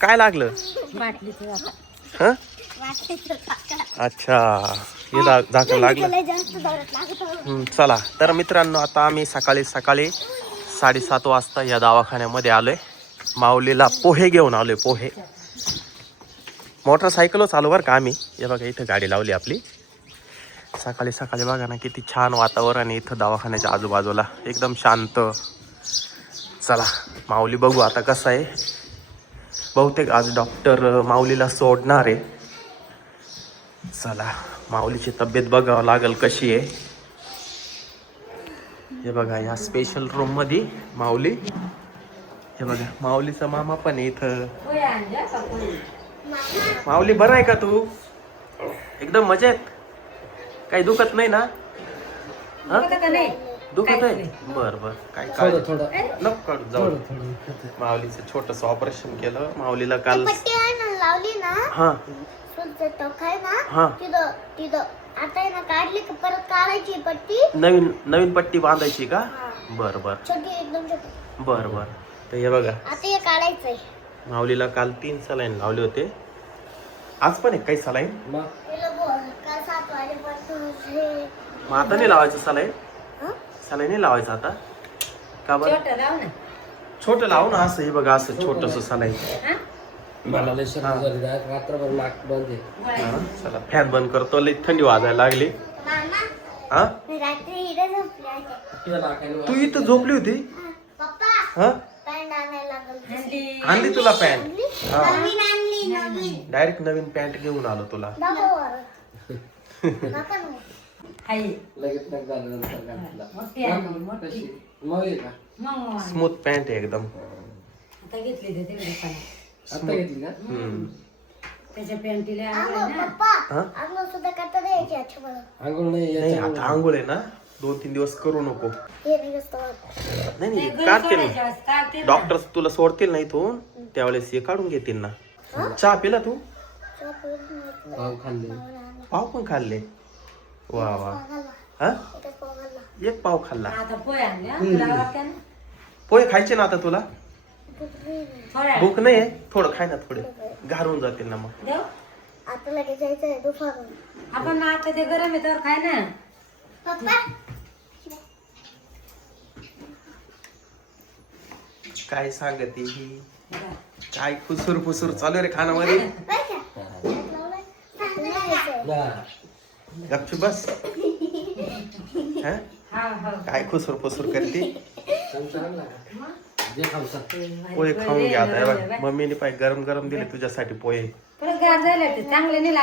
काय लागलं? हं? अच्छा, हे झाकण लागलं. चला तर मित्रांनो, आता आम्ही सकाळी 7:30 वाजता या दवाखान्यामध्ये आलोय. माऊलीला पोहे घेऊन आलोय. पोहे मोटरसायकलच आलो बरं का आम्ही. हे बघा इथं गाडी लावली आपली. सकाळी बघा ना किती छान वातावरण आहे इथं दवाखान्याच्या आजूबाजूला, एकदम शांत. चला माऊली बघू आता कसं आहे. बहुतेक आज डॉक्टर माऊलीला सोडणार आहे. चला माऊलीची तब्येत बघावं लागेल कशी आहे. हे बघा या स्पेशल रूम मध्ये माऊली. हे बघा माऊलीचा मामा पण आहे इथं. माऊली बरं आहे का तू? एकदम मजेत? काही दुखत नाही ना? दुखत आहे? बर काय नको जाऊ. माऊलीचं छोटस ऑपरेशन केलं माऊलीला काल. लावली ना हा हा आता आहे ना, काढली का परत काढायची पट्टी, नवीन पट्टी बांधायची का? बर छोटी एकदम छोटी. बर तर हे बघा आता हे काढायचंय. माऊलीला काल 3 सलाईन लावले होते. आज पण आहे काही सलाईन? काल 7 वाजेपासून मग आता नाही लावायचं सलाईन? सलाईन नाही लावायचं आता का बरं? छोटं लावू ना. असं हे बघा असं छोटस सलाईन. चला फॅन बंद करतो, लई थंडी वाजायला लागली. हा तू इथं झोपली होती? हा आणली तुला पॅन्ट? डायरेक्ट नवीन पॅन्ट घेऊन आलो तुला. स्मूथ पॅन्ट आहे एकदम. त्याच्या पॅन्टीला सुद्धा करता द्यायची. नाही आता आंघोळ आहे ना, 2-3 दिवस करू नको. नाही काढते ना डॉक्टर, तुला सोडतील ना इथून त्यावेळेस हे काढून घेतील ना. चहा पिला तू? पाव पण खाल्ले? वा हा एक पाव खाल्ला. पोहे खायचे ना आता तुला? भूक नाही आहे? थोडं खाय ना, थोडे गारून जातील ना. मग आता लगेच जायचंय दुपारून. आपण आता ते गरम आहे तर खाय ना. काय सांगते ही? काय फुसूर चालू रे खानामध्ये? गपचूप बस. काय खुसूर करते? पोहे खाऊन घ्या आता. मम्मीने पाय गरम दिले तुझ्यासाठी पोहे. चांगले नाही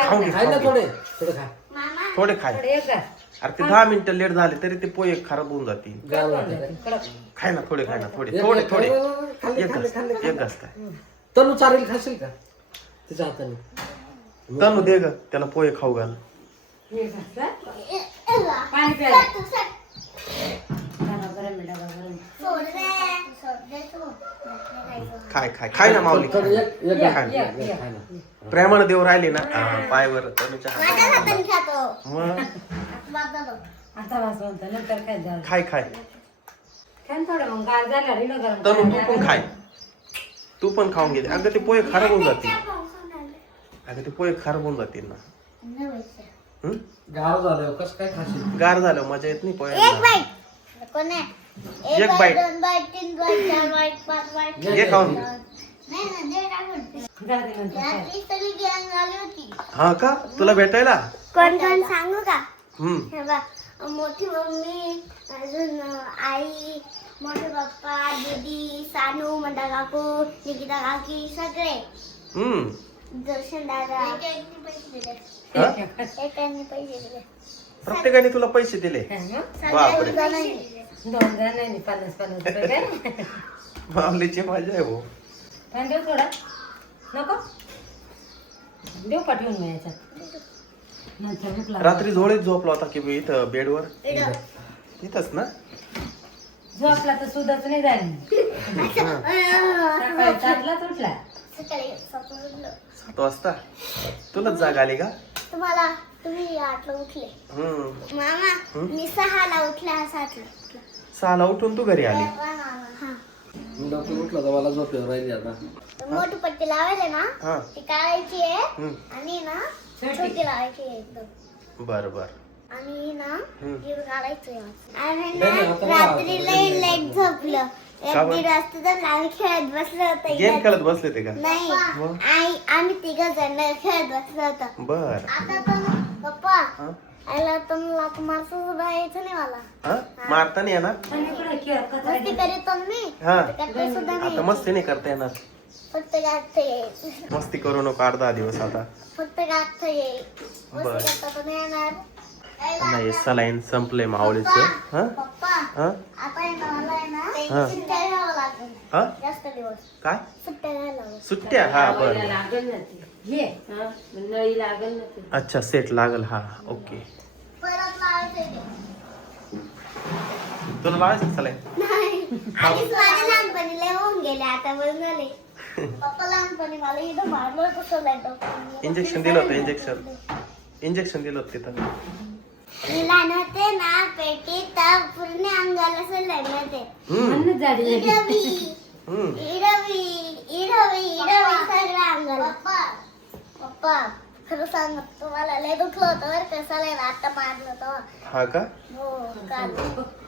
थोडे खाय. अरे ते 10 मिनिटं लेट झाले तरी ते पोहे खराब होऊन जातील. खाय ना थोडे एक घास काय. तनु चालेल खाशील का तिच्या हाताने? तनु दे ग त्याला पोहे खाऊ घाल. खाय ना माऊली. प्रेमानं देव राहिले ना पायवर तनुच्या हातात. खाय तनु तू पण खाय. तू पण खाऊन घे. अगं ते पोहे खराब होऊन जातील. ना. गार झालं कसं काय खाशील? गार झालं मजा येत नाही पोहे. एक bite, 2 bite, 3 bite, 4 bite, 5 bite. हे खाऊन हा का तुला भेटायला? कोण सांगू का? मोठी मम्मी, अजून आई, मोठे पप्पा, दीदी, सानू, मंदा काकू, निकिता काकी, सगळे. दर्शन दादा. एकाने पैसे दिले. प्रत्येकाने तुला पैसे दिले? बापरे. 2 जणांनी 50 रुपये. माऊलीची मजा आहे भाऊ. पण देऊ थोडा नको देऊ पाठवून मी याच्यात. रात्री झोळीत झोपला होता की मी इथं बेडवर? इथंच ना? झोपला तर सुद्धाच नाही जाईल. सकाळी 4ला उठला. सकाळी 7 वाजता. तुलाच जाग आली का? तुम्ही 8ला उठले. मामा मी 6ला उठले. 7ला 6ला उठून तू घरी आली? मी लवकर उठलो तर मला झोप येऊन राहिली आता. मोठी पट्टी लावायला ना हा ती काढायची आहे हम्म. आणि ना छोटी लावायची आहे एकदम बर बर आणि ना हे काढायचं आणि नाही, ना आता रात्री नाही, लई लेट झोपलं एक का बरं? दीड वाजता तर आम्ही खेळत बसलो होतो गेम खेळत बसले ते का नाही मग? आम्ही तिघ जण खेळत बसलो होतो बर आता तर पप्पा हा आयला तर लात मारता सुद्धा यायचं नाही मला हा मारता नाही येणार पण इकडे खेळ कचरा मस्ती करीतो मी हा करता सुद्धा आता नाही मस्ती नाही करता येणार फक्त गाठता येईल मस्ती करू नको 8-10 दिवस आता फक्त गाठता येईल बरं. मस्ती करता तर नाही येणार नाही सलाईन संपलंय माऊलीचं हा पप्पा हा आता आहे ना मला आहे हा. ना सुट्ट्या घ्यावं लागेल हा जास्त दिवस काय सुट्ट्या घ्यायला लागेल. सुट्ट्या हा बर लागल ना ते घे हा नळी लागल ना ते अच्छा सेट लागल हा ओके परत लावायचं ते. तुला लावायचं सलाईन नाही आधीच माझ्या लहानपणी लय होऊन गेले आता बंद झाले पप्पा लहानपणी मला इथं मारलं कसं लाईट इंजेक्शन दिलं होतं इंजेक्शन दिलं होतं तिथं मी लहान होते ना पेटीत तर पूर्ण अंगाला असं लढलं ते म्हणून झाली इडवी हम्म इडवी सगळं अंगाला पप्पा खरं सांग तुम्हाला लय दुखलं होतं बरं कसं लय आता मारलं होतं हा का हो काल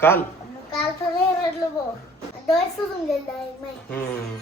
काल काल तर लय रडलो भो डोळे सुजून गेले direct माझे. हम्म